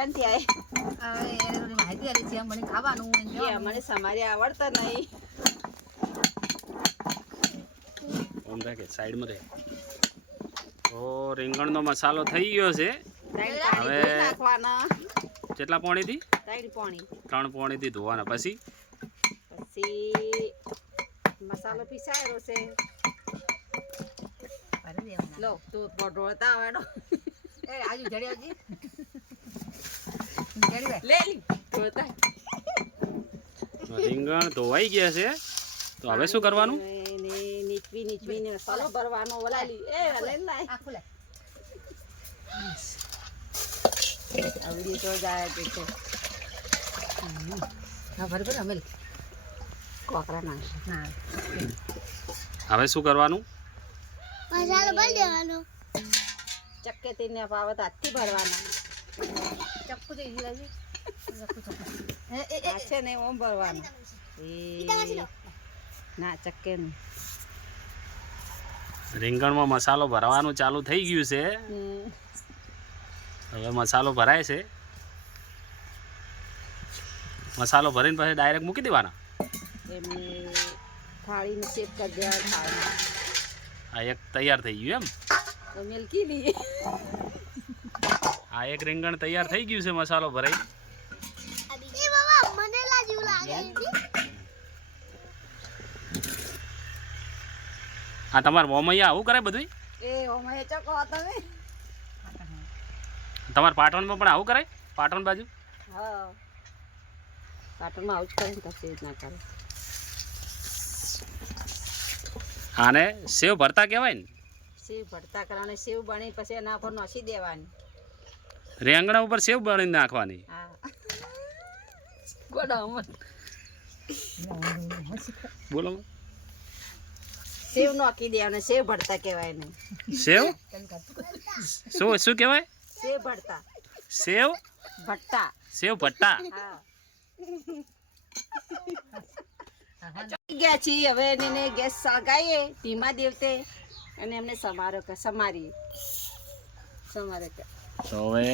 કંથી આય હવે એને માહિતી આલી છે મને ખાવાનું એ મને સમારી આવડતા નહીં ઓમ રાખે સાઈડમાં રહે તો રીંગણનો મસાલો થઈ ગયો છે હવે નાખવાના કેટલા પોણીથી 3 પોણી 3 પોણીથી ધોવાના પછી મસાલો પીસાયેલો છે અરે દેવના લો તો ઢોળતા આવડો એ આજુ જડ્યાજી જડી વે લે લી ઢોળતા રીંગણ ધોવાઈ ગયા છે તો હવે શું કરવાનું ને નીચવીને મસાલો ભરવાનો ઓલાલી એ લઈને લાય આ ખોલે આવડી તો જાય તો હા ભર અમેલ કોકરા નાખે ના હવે શું કરવાનું મસાલો ભરી દેવાનો ચક્કે તેને પાવત હાથથી ભરવાના ચક્કુ જઈ લાજી ચક્કુ આ છે ને ઓમ ભરવાનું એ ના ચક્કે નહીં રીંગણમાં મસાલો ભરવાનું ચાલુ થઈ ગયું છે હવે મસાલો ભરાય છે મસાલો ભરીને પછી ડાયરેક્ટ મૂકી દેવાના એમને થાળીને શેપ કરી દેવા થાળી આ એક તૈયાર થઈ ગયું એમ તો મેલકી લઈએ આ એક રીંગણ તૈયાર થઈ ગયું છે મસાલો ભરાઈ એ બાબા મને લાગ્યું લાગે આ તમારા મોમૈયા આવું કરે બધું એ ઓમાય ચકો તમે તમારા પાટણમાં પણ આવું કરે પાટણ બાજુ હા પાટણમાં આવું જ કરે ને કશી રીતના કરે આને સેવ ભરતા કહેવાય ને સેવ ભરતા કરવાને સેવ બની પછી એના પર નોસી દેવાની રીંગણા ઉપર સેવ બળીને નાખવાની હા ગોડામાં બોલો સેવ નોકી દેવાને સેવ ભરતા કહેવાય ને સેવ શું કહેવાય સેવ ભરતા સેવ ભટ્ટા સેવ ભટ્ટા હા ગયા છીએ હવે એને ગેસ સળગાવીએ ધીમા દેવતે અને એમને સમારીએ તો હવે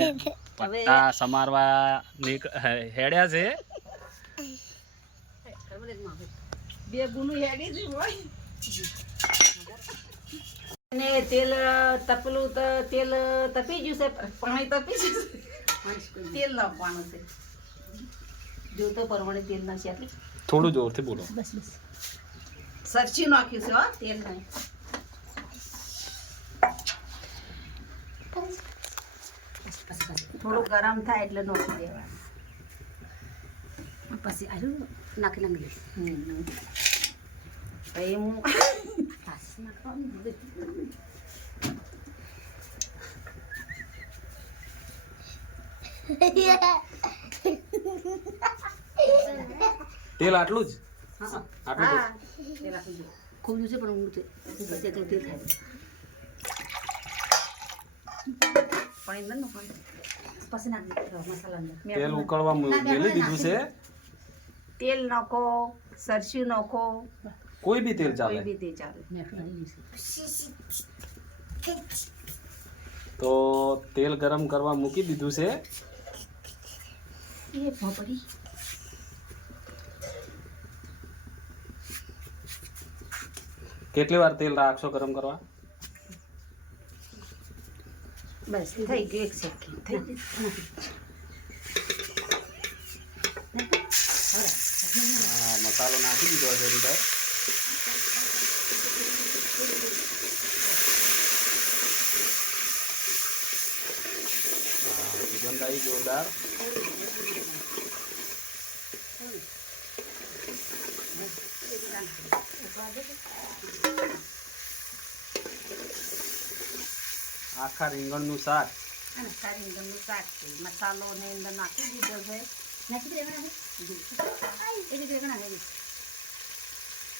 પટ્ટા સમારવા હેડ્યા છે બે ગુનું હેડી જ હોય અને તેલ તપલું તો તેલ તપી ગયું છે પાણી તપી ગયું છે તેલ નાખવાનું છે જો તો પરમાણે તેલ નાખી આપી થોડું જોરથી બોલો બસ બસ સરચી નાખ્યું છે હો તેલ નહીં થોડું ગરમ થાય એટલે નાખી દેવાનું પછી આલુ નાખી લાંગી પછી હું તેલ આટલું જ આટલું હા તેલ આપી દો ખૂબ દિવસે પણ ઊંઘ છે તેલ થાય પાણી અંદર નાખવાનું પછી નાખી દો મસાલા અંદર તેલ ઉકળવા મેલી દીધું છે તેલ નાખો સરસ્યું નાખો કોઈ બી તેલ કોઈ ચાલે બી તે ચાલે મેં ખાલી તો તેલ ગરમ કરવા મૂકી દીધું છે એ પડી કેટલી વાર તેલ રાખશો ગરમ કરવા બસ થઈ ગયું એક સેકન્ડ થઈ ગયું હા મસાલો નાખી દીધો છે અંદર સુગંધ આવી જોરદાર આખા રીંગણનું શાક અને સારી રીંગણનું શાક છે મસાલો ને અંદર નાખી દીધો છે નાખી દે એમાં એ રીતે ઘણા નહીં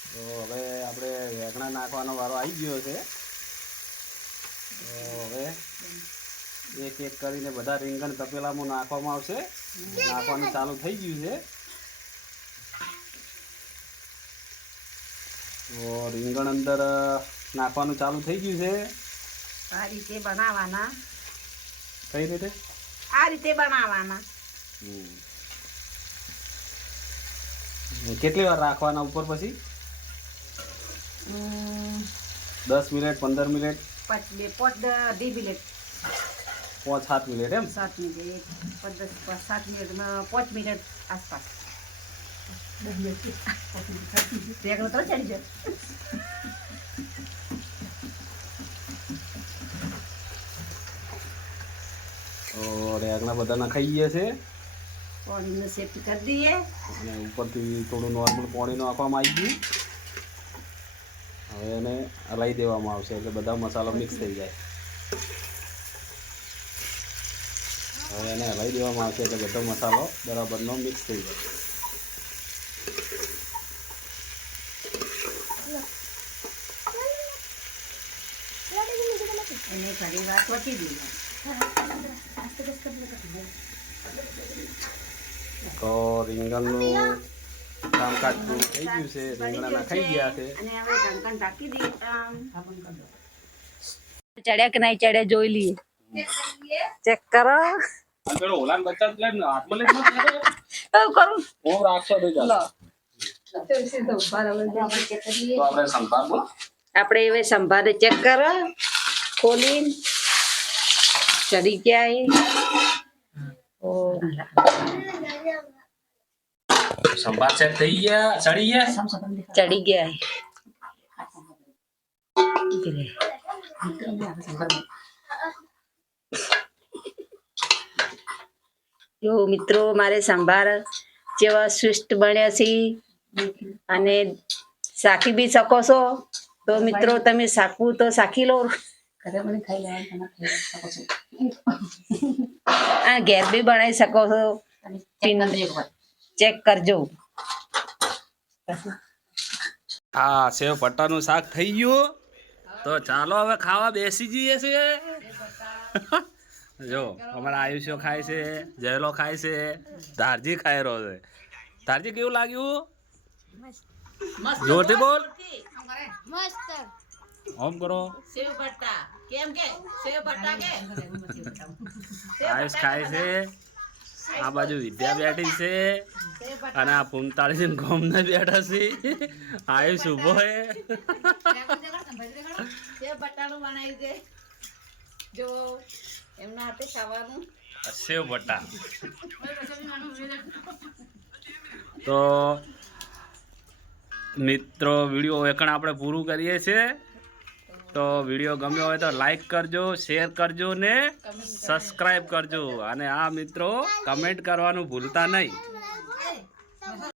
તો હવે આપણે વેગણા નાખવાનો વારો આવી ગયો છે તો હવે એક એક કરીને બધા રીંગણ તપેલામાં નાખવામાં આવશે નાખવાનું ચાલુ થઈ ગયું છે તો રીંગણ અંદર નાખવાનું ચાલુ થઈ ગયું છે આ રીતે બનાવવાના કઈ રીતે આ રીતે બનાવવાના. કેટલી વાર રાખવાના ઉપર પછી? 10 મિનિટ, 15 મિનિટ, 5-2 મિનિટ, 5-7 મિનિટ એમ? 7 મિનિટ, 7 મિનિટમાં 5 મિનિટ આસપાસ. રેગણું તો ચડી જાય. તો રેગણા બધા નખાઈ ગયા છે પાણીને સેફટી કરી દઈએ. અને ઉપરથી થોડું નોર્મલ પાણી નાખવામાં આવી ગયું. હવે એને હલાવી દેવામાં આવશે એટલે બધા મસાલા મિક્સ થઈ જાય. હવે એને હલાવી દેવામાં આવશે એટલે બધો મસાલો બરાબરનો મિક્સ થઈ જાય. એને ઘણી વાર ચોટી દઈએ. તો રીંગણનું કામકાજ પૂરું થઈ ગયું છે. રીંગણા નખાઈ ગયા છે. અને હવે ઢાંકણ ઢાંકી દઈએ. ચડ્યા કે નહીં ચડ્યા જોઈ લઈએ. ચેક કરો. પેલો ઓલાન બચ્ચા લે ને હાથમાં લઈ એવું કરું. હું રાખશો તો ચાલો. બરાબર. તો આપણે સંભાળમાં આપણે હવે સંભારે ચેક કરો. ખોલીને ચડી ગયા. સંભાર ચેક થઈ ગયા, ચડી ગયા. ચડી ગયા. જો મિત્રો મારે સંભાર જેવા સ્વિષ્ટ બન્યા છે અને શાકી બી શકો છો. તો મિત્રો તમે શાકવું તો શાકી લો. આ ઘેર બી બનાવી શકો છો. ચેક કરજો. હા, સેવ પટ્ટાનું શાક થઈ ગયું. તો ચાલો હવે ખાવા બેસી જઈએ છે. જો અમારા આયુષ્યો ખાય છે, જયલો ખાય છે, ધારજી ખાઈ રહ્યો છે. ધારજી કેવું લાગ્યું? જોરથી બોલ. મસ્ત. ઓમ કરો. સેવ પટ્ટા કેમ કે સેવ પટ્ટા કે આયુષ ખાય છે. આ બાજુ વિદ્યા બેઠી છે અને આ 45 ગોમને બેઠા છે. આયુષ ઉભો હે. સેવ પટ્ટાનું બનાવી દે. જો એમના હાથે ખાવાનું. સેવ પટ્ટા. તો મિત્રો વિડીયો એકણ આપણે પૂરું કરીએ છીએ. તો વિડીયો ગમ્યો હોય તો લાઈક કરજો, શેર કરજો ને સબસ્ક્રાઈબ કરજો. અને આ મિત્રો કમેન્ટ કરવાનું ભૂલતા નહીં.